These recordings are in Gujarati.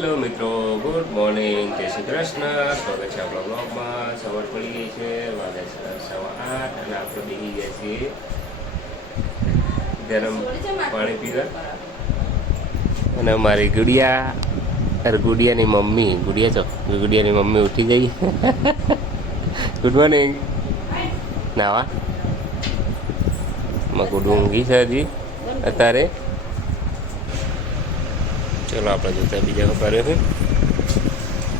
હેલો મિત્રો, ગુડ મોર્નિંગ, જય શ્રી કૃષ્ણ. સ્વાગત છે આપણા બ્લોગમાં. સવાર પડી ગઈ છે, વાગે છે 8:15 અને આપણે બેસી ગયા છીએ ગરમ પાણી પીવા. અને અમારી ગુડિયાની મમ્મી ગુડિયાની મમ્મી ઉઠી ગઈ. Good morning. નાવા ગુડ ઊંઘી છે હજી અત્યારે. चलो आप जोता बीजा पर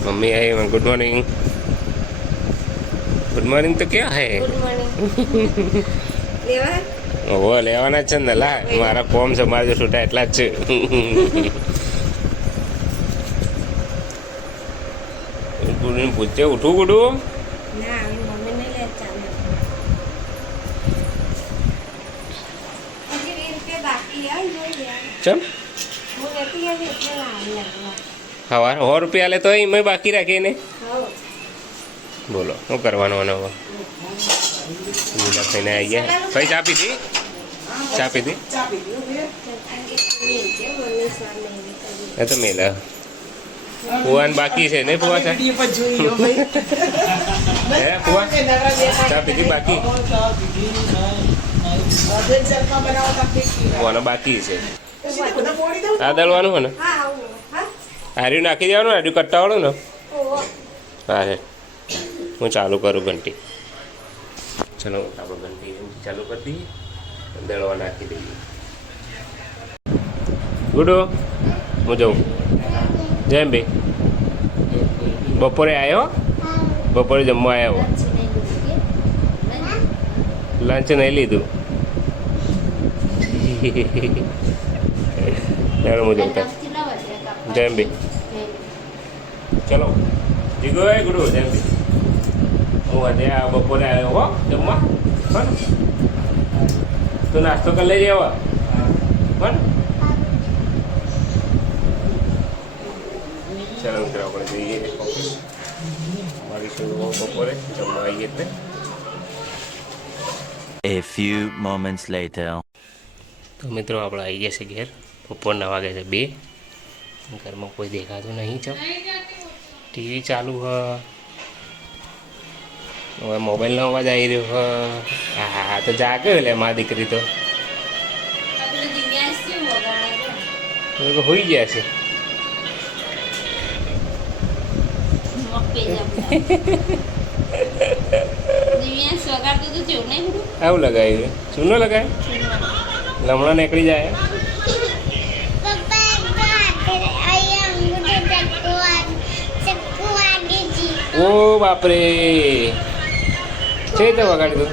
मम्मी आई गुड मॉर्निंग तो क्या है वो लेवाना च ने ला मारा कोम से मारे जो छूटा एटला ज गुडू पूछे उठू गुडू चल हवा 100 रुपया ले तो मैं बाकी रखे ने बोलो શું કરવાનું અને હવે બીજા થઈને આવી ગયા. કઈ ચા પીધી એ તો મેલા ફુવાન બાકી છે ને ફુવા ચા હે ફુવા ચા પીધી બાકી ફુવાનો બાકી છે આ દળવાનું હોય ને હાર્યું નાખી દેવાનું હાર્યું કટ્ટાવાળું ને હા હે હું ચાલુ કરું ઘંટી. ચલો આપણે ઘંટી ચાલુ કરી દઈએ દળવા નાખી દઈએ. ગુડો હું જાઉં જેમ ભાઈ બપોરે આવ્યો બપોરે જમવા આવ્યો લંચ નહીં લીધું. હું જમતા જેમ ભાઈ ચલો જીગો ગુડુ જેમ ભાઈ હું આજે આ બપોરે આવ્યો હો જમવા પણ તું નાસ્તો કરી લેજે હવે પણ ચાલો મિત્રો આપણે જઈએ ઓફિસ મળીશું બપોરે જમવા આવીએ એટલે. A few moments later. તો મિત્રો આપણે આવી ગયા છે ઘેર. બપોરના વાગે છે 2. ઘરમાં કોઈ દેખાતું નહીં છે. ટીવી ચાલુ હ હવે મોબાઈલનો અવાજ આવી રહ્યો હ. હા તો જાગે એટલે મારી દીકરી તો હોઈ ગયા છે. આવું લગાવ્યું ચૂનો લગાય લમણા નીકળી જાય. ઓ બાપરે છે તો વગાડી દો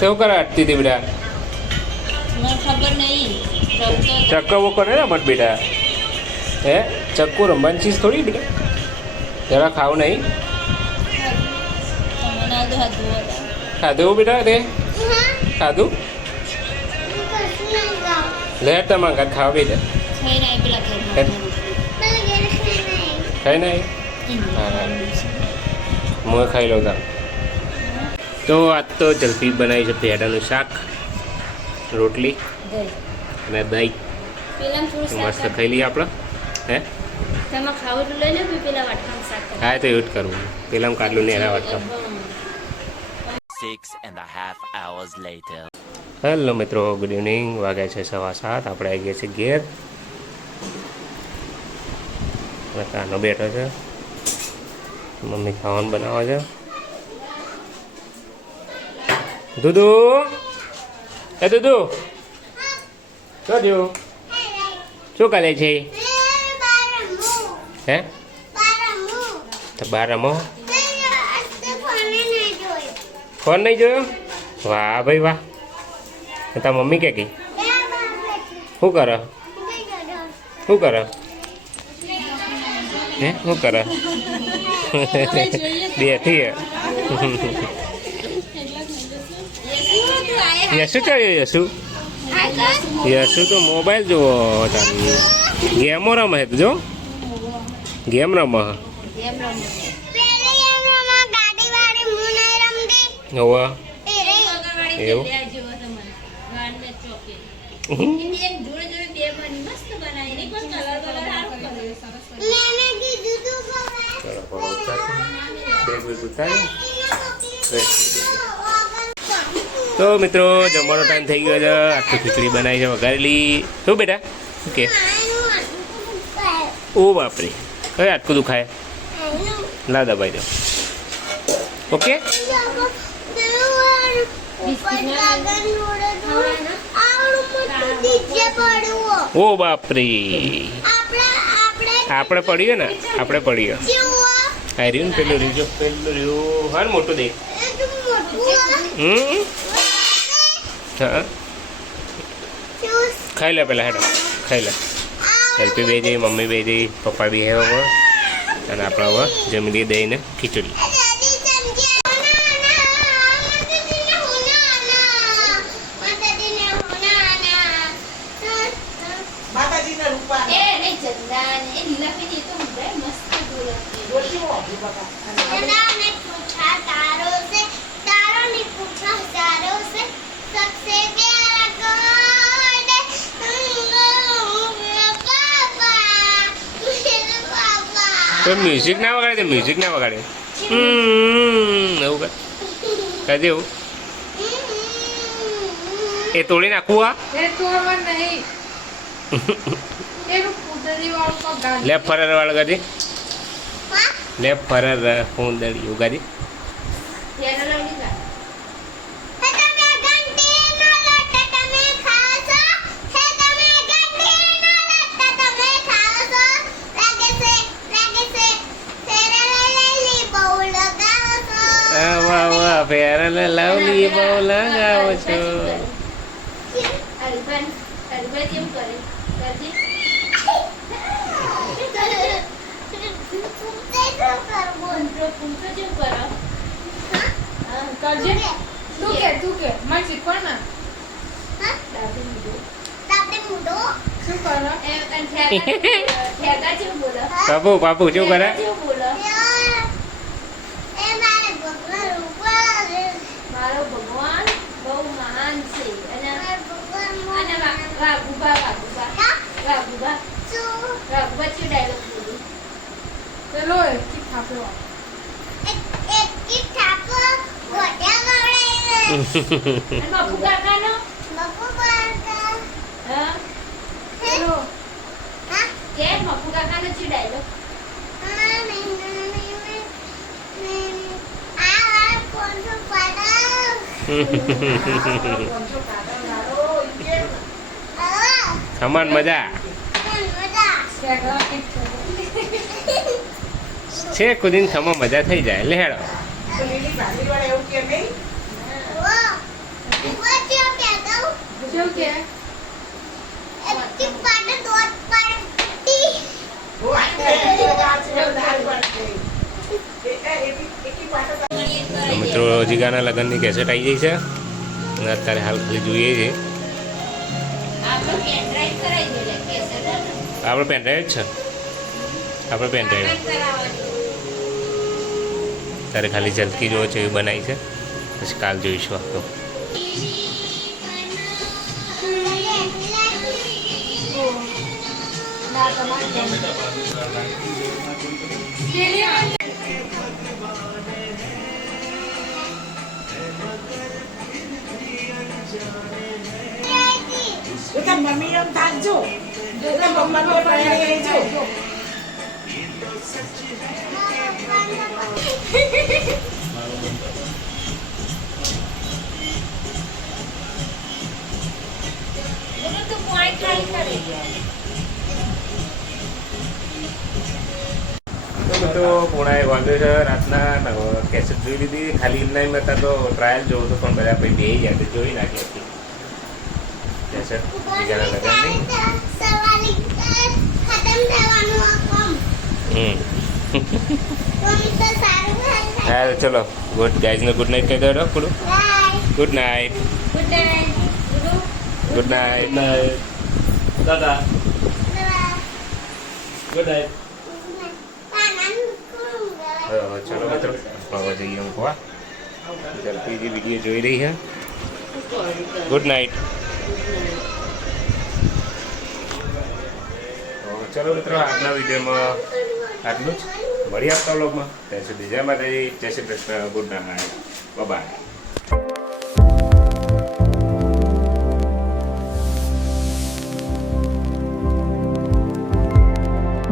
તો કરા અટતી હતી બેટા ચક્કો વોકો ને મત બેટા હે ચક્કો રમવાની ચીજ થોડી બેટા જરા ખાવ નહીં ખાધું બેટા રે ખાધું લે તમારા ખાવ બેટા ખાઈ નહીં હા હું ખાઈ લઉં તા. તો આજ તો જલ્દી બનાવી છે પેડાનું શાક રોટલી અને દહીં મસ્ત ખાઈ લઈએ આપણે. હે હા તો એવું જ કરવું પેલા કાઢલું ને એના વાટકા. 6.5 hours later. હેલો મિત્રો, ગુડ ઇવનિંગ. વાગ્યા છે 7:15. આપણે આવી ગયા છીએ ઘેર. કાનો બેઠો છે, મમ્મી ખાવાનું બનાવે છે. દૂધુ એ દૂધુ શું થયું? શું કરે છે? હે તો બાર રમો. ફોન નહીં જોયો? વાહ ભાઈ વાહ. તારા મમ્મી કે ગઈ શું કરે શું કરે હે શું કરે બેઠી યશુ ચાલ્યો યશુ તો મોબાઈલ જોવો તારી ગેમો રમે જો ગેમ રમે હોવા એવું ભેગું થાય ને. તો મિત્રો જમવાનો ટાઈમ થઈ ગયો છે. આટલી ખીચડી બનાવી છે વઘારેલી. શું બેટા શું કે? ઓ બાપરે, હવે આટલું દુખાય. લા દબાઈ દો. ઓકે. ઓ બાપરે, આપણે પડીએ ને, આપણે પડીએ. આ રહ્યું ને પેલું રહ્યું, જો પેલું રહ્યું હા મોટું દેખ. હા ખાઈ લે પેલા હેડો ખાઈ લે. હેલ્પી બે જઈ, મમ્મી બે જઈ, પપ્પા બી હે હવે. અને આપણે હવે જમી દઈએ દઈને ખીચડી. તો મ્યુઝિક ના વગાડે, મ્યુઝિક ના વગાડે. એવું કહે એવું. એ તોડી નાખવું આ લેફ્ટ ફરર વાળો ગાડી, લેફ્ટ ફરર હું દડી ઉગાડી. વાહ વાહ, ફેરન લવલી બહુ લગાવો છો. પાપુ પાપુ શું કરે? મારો ભગવાન બહુ મહાન છે અને વાઘુબા ચી ડાયલોગ બોલી. ચલો એક થાપો બાપુ કાકાનો હા ચલો કે બાપુ કાકાનો ચી ડાયલોગ. ખમણ મજા છે. કુદીન ખમણ મજા થઈ જાય. લે હેડો. શું કે મિત્રો જીગાના લગ્નની કેસેટ આવી ગઈ છે અને અત્યારે હાલ ખાલી જોઈએ છે. આપણે પેનડ્રાઈવ જ છે, આપણે પેનડ્રાઈવ. ત્યારે ખાલી ઝલકી જોવો છે એવી બનાવી છે. પછી કાલ જોઈશું આખું. મમ્મી એમ થાકજો મમ્મા જો તો પોણા 1 વાગ્યો છે રાતના. કેસેટ જોઈ લીધી. ખાલી એમના એમ હતા તો ટ્રાયલ જોવું તો પણ બધા પછી બે જાય તો જોઈ નાખી હતી કેસેટ બીજાના લગ્નની. હા ચલો ગુડ ગાઈઝને ગુડ નાઇટ કહી દો. ડોકડું ગુડ નાઇટ. ગુડ નાઇટ દાદા. Good night. ચલો મિત્રો હવે જઈએ ઊંઘવા. જલ્દી જે વિડીયો જોઈ રહી છે. Good night. ચલો મિત્રો આજના વિડીયોમાં આટલું જ. વળી આપતા વ્લોગમાં. ત્યાં સુધી જય માતાજી, જય Shri Krishna, good night, by.